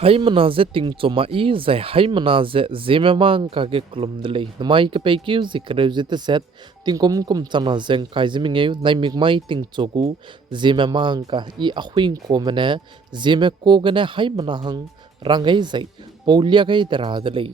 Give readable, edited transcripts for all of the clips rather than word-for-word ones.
Hai manaze ting choma I zai hai manaze ZEMEMANKA ge klum delay namai ke peikiu zikreuze set tingkom kum chana zeng kai zimingeu naimik mai ting chogu ZEMEMANKA I ahuing ko mane Zeme ko gane hai manahang rangai zai paulia gai dara delay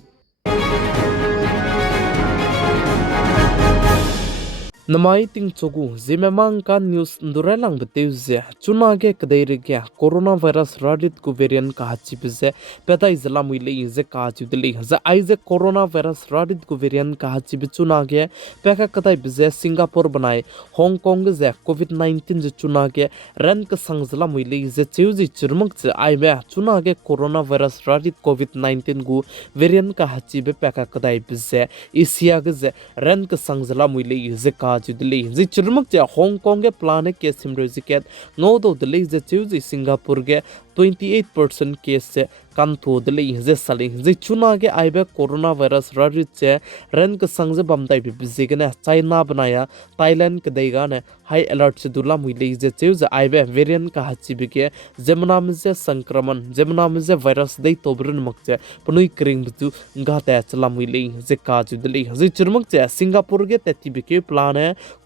namai ting chogu ZEMEMANKA news ndurelang beteuze chunage kdeirege coronavirus radit ku variant ka hachibze peta islam wile inze ka chudli za aize coronavirus radit ku variant ka hachib chunage peka kadai bze Singapore banai Hong Kong ze covid-19 je chunage ran ka sangzlam wile ze cheuji churmuk che aibe chunage coronavirus radit covid-19 gu variant ka hachibe peka kadai bze Asia ge ran ka sangzlam wile ze ka Dili zi churmuk ja Hong Kong ge plan ke simroziket ngodo dili ze chuzi Singapore ge 28% case se kanto dili ze sali zi chuna ge aibe coronavirus rarit che ren ke sangze bamdai bi bizigene China banaya Thailand ke deiga ne high alert se dula muile ze chuzi aibe variant ka hachibi ke zemanam ze sankraman zemanam ze virus dei tobrun makche punui kring bitu ngata chla muile ze ka dili zi churmuk che Singapore ge teti ke plan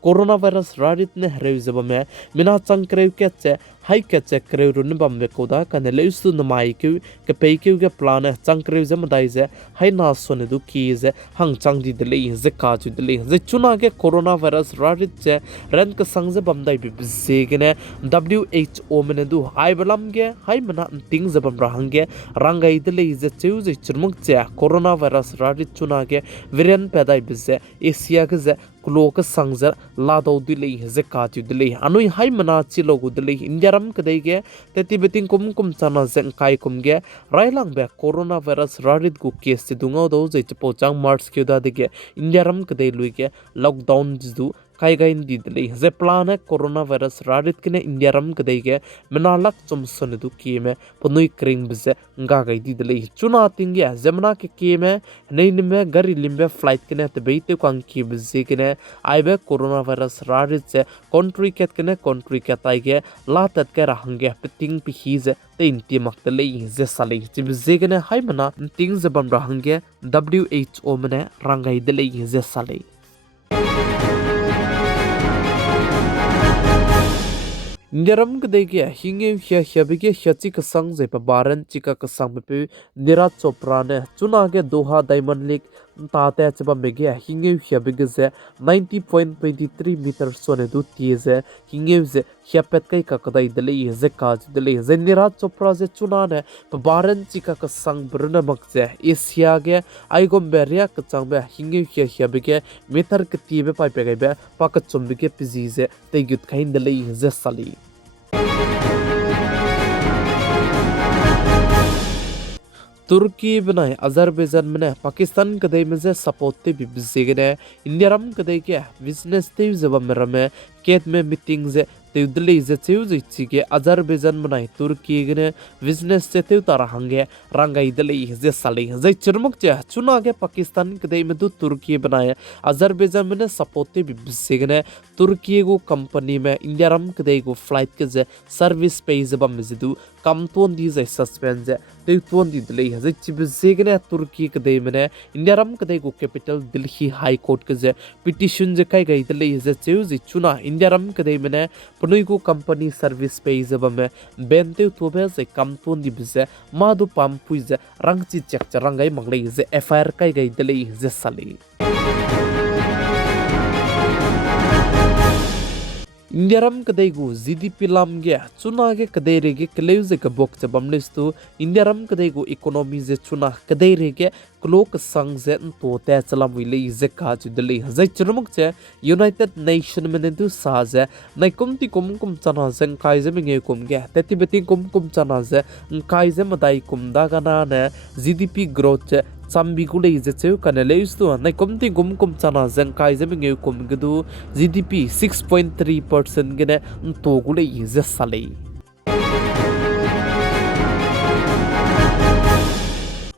coronavirus radit ne hreuze me mina changkreu ke che hai ke che kreu run bambe koda kanele ustu namai ke peikeu ge plan changkreu ze madai ze hai na sone du ki ze hang changdi dele ze ka ju dele ze chuna ge coronavirus radit che ran ke sangze bamdai bi ze ge ne WHO mene du hai balam ge hai mana ting ze bam rahange rangai dele ze cheu ze churmuk che coronavirus radit chuna ge viren pedai bi ze Asia ge ze kuloka sangza lado dile ze ka ju dile anui hai mana chilogu dile indiaram kdeige teti beting kum chana zen kai kum ge railang be coronavirus radit gu case dunga do je po chang march ke da dige indiaram kdei luige lockdown du kai gain didle ze plan coronavirus radit kine indiaram kdeige menalak chumson du kime ponui kring bze nga gai didle chuna tingya zemna ke kime nein me gari limbe flight kine te beite kwang ki bze kine aibe coronavirus radit se country ket kene country ketaige latat ke rahange peting pi hize te inti maktele ze sale bze kene hai mana ting ze bam rahange WHO mane rangai dele ze sale Niram kdege hinge hya hyabige hyachi ka sang je pa baran chika ka sang pe Nira Chopra ne chunage Doha Diamond League ta ta chba mege hinge hyabige ze 90.23 meter sone du tieze hinge ze hyapet kai ka kadai dele ze kaj dele ze Nira Chopra ze chunane pa baran chika ka sang bruna makje Asia ge aigom beria ka changbe hinge hyabige meter ka tibe pai pe be pa ka chumbige pizize te gyut khain dele ze sali तुर्की बनाए Azerbaijan में पाकिस्तान कदे में से सपोर्टे भी बिजेगने इंडियारम कदे के business ते जब में केत में मीटिंग से तेउदले इजे चेउज इचिगे अजरबैजान बनाए तुर्की गने बिजनेस से तेउ तारहंगे रंगा इदले इजे साले जे चरमुक चे चुनागे पाकिस्तान कदे में दु तुर्की बनाए अजरबैजान में सपोर्टे भी बिजेगने तुर्की गो कंपनी में इंडियारम कदे गो फ्लाइट के जे सर्विस पे जब मजिदु कम तोन दी जे सस्पेंड जे तेउ तोन दी दले जे चिबजेगने तुर्की कदे में इंडियारम कदे गो कैपिटल दिल्ली हाई कोर्ट के जे petition J kai gai dele je cheuzi chuna indiaram kdei mene punui ko company service pe jaba me bente tobe je kampon di bze madu pampui je rangchi chek charangai manglei je fir kai gai dele je sali Indiaram kadai gu GDP lam ge chuna ge kadai re ge kleuze ka bok cha bamlistu Indiaram kadai gu economy je chuna kadai re ge klok sang je to te chalam wile je ka chu dele je churmuk che United Nation men du sa je nai kumti kum chana jeng kai je me kum ge teti beti kum chana je kai je madai kum da gana ne GDP growth che sambi gule je cheu kanele istu nai kumti kum chana jeng kai je me kum gedu GDP 6.3% gene to gule je sale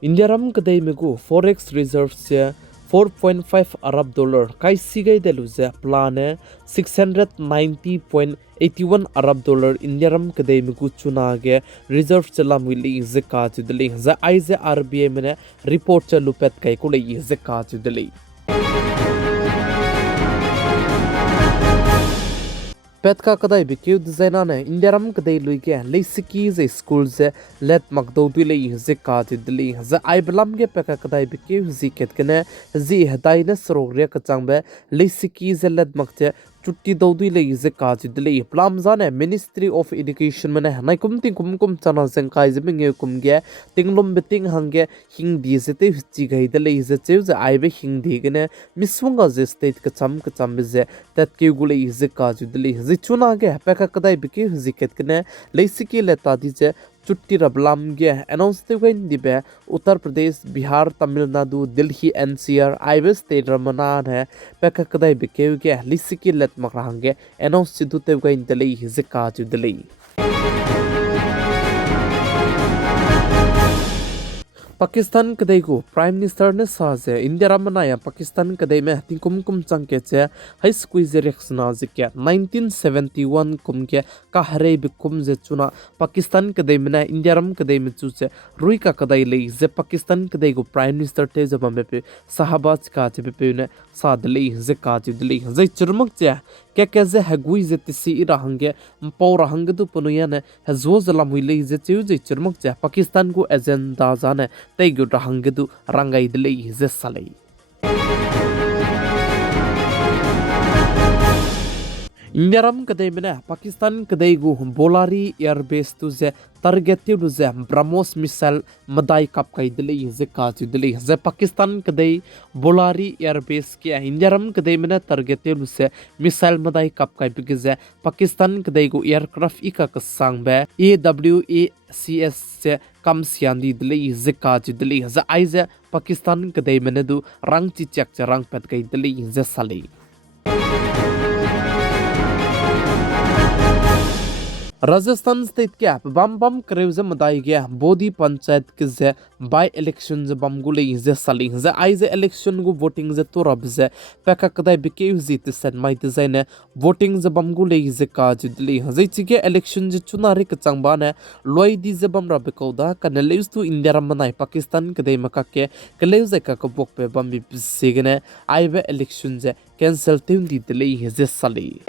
Indiaram kadai me go forex reserves se $4.5 अरब kai sigai deluze plane $690.81 अरब इंडियरम कदे मिकु चुना गे reserve चलाम विली zeka चुदली za aize RBI mene report चलु पेत kai को ले zeka चुदली पेटका कदाई बिक्यू डिजाइना ने इंडियरम कदाई लुइके लेसिकी जे स्कूल जे लेट मकदो दुले जे काज दिली जे आइबलम के पेका कदाई बिक्यू जी केतकने जी हदाई ने सरोगरे कचांगबे लेसिकी जे लेट मकचे चुट्टी दौदुई ले जे काज दिली प्लामजा ने मिनिस्ट्री ऑफ एजुकेशन मने नाइ कुम चना जंकाई जे मिंगे कुमगे तिंगलुम बितिंग हंगे हिंग दी जे ते हिची गई दले जे चेउ जे आइबे हिंग दी गने मिसवंगा जे स्टेट कचम जे तत के गुले जे काज दिली जे चुना गे पेका कदाई बिके जिकेत कने लेसिकी लेता दी जे चुट्टी रबलाम गे अनाउंस ते गइन दिबे उत्तर प्रदेश बिहार तमिलनाडु दिल्ली एनसीआर आइबे स्टेट रमनान है पेका कदाई बिके गे लिसिकी लेत मकरांगे अनाउंस चिदु ते गइन दले जे काज दिली पाकिस्तान कदे को प्राइम मिनिस्टर ने साजे इंडिया रमनाया पाकिस्तान कदे में कुम चंके चे हाई स्क्वीज रिएक्शना जिके 1971 कुम के कहरे बिकुम जे चुना पाकिस्तान कदे में इंडिया रम कदे में चुचे रुई का कदे ले जे पाकिस्तान कदे को प्राइम मिनिस्टर ते जब में पे साहबाज का जे पे ने सादले जे का दिली जे चुरमक चे के जे हगुई जे तिसी रहंगे पौ रहंगे तो पनुया ने हजो जला मुइले जे चु जे चुरमक चे पाकिस्तान को एजेंडा जाने तैगु रहंगे तो रंगाई दिले जे सले इंडियारम कदे में पाकिस्तान कदे गु बोलारी एयरबेस तु जे टारगेट तु जे ब्रह्मोस मिसाइल मदाई कप कई दिले जे काज दिले जे पाकिस्तान कदे बोलारी एयरबेस के इंडियारम कदे में टारगेट तु जे मिसाइल मदाई कप कई बिगे जे पाकिस्तान कदे गु एयरक्राफ्ट इका कसंग बे AWACS से कम सियांदी दिले जे काज दिले जे आइजे पाकिस्तान कदे में दु रंग चिचक रंग पत कई दिले जे सले राजस्थान स्टेट के बम करेवजे मदाई गया बोधी पंचायत के जे बाय इलेक्शन जे बम गुले जे सली जे आई जे इलेक्शन गु वोटिंग जे तो रब जे पेका कदाई बिके जीत सेन माइ डिजाइन वोटिंग जे बम गुले जे काज दिली जे चिके इलेक्शन जे चुनारी के चंगबा ने लोई दी जे बम रब कोदा कनलेस टू इंडिया रमनाई पाकिस्तान कदे मका के कलेव जे का बोक पे बम बि सेगने आई वे इलेक्शन जे कैंसिल तिम दी दिली जे सली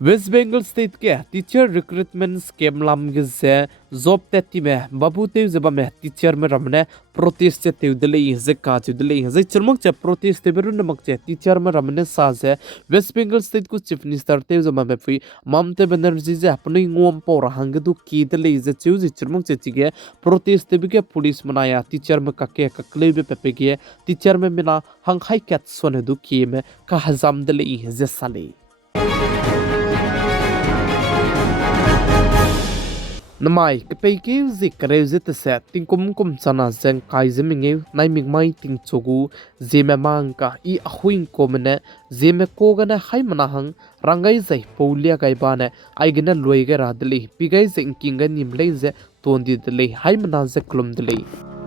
वेस्ट बंगाल स्टेट के टीचर रिक्रूटमेंट स्कीम लामगे से जॉब तेती में बाबू ते जब में टीचर में रमने प्रोटेस्ट ते दिले जे काज दिले जे चरमक चे प्रोटेस्ट ते बेरु नमक चे टीचर में रमने साज है वेस्ट बंगाल स्टेट को चीफ मिनिस्टर ते जब में फी ममता बनर्जी जे अपने ngom पर हंग दु की दिले जे चू जे चरमक चे चिगे प्रोटेस्ट ते बिके पुलिस मनाया टीचर में कके ककले बे पेपे के टीचर में बिना हंग हाई कैट सोने दु की में का हजाम दिले जे साले नमाई कपेकी जिक्रे जित से तिंकुम चना जंग काइजमिंगे नाइमिंगमाई तिंचोगु जेमेमांका ई अहुइंग कोमने जेमे कोगने हाई मनाहंग रंगाई जै पौलिया गाइबाने आइगने लोइगे रादली पिगाई जे इंकिंगे निमले जे तोंदी दले हाई मना जे क्लुम दले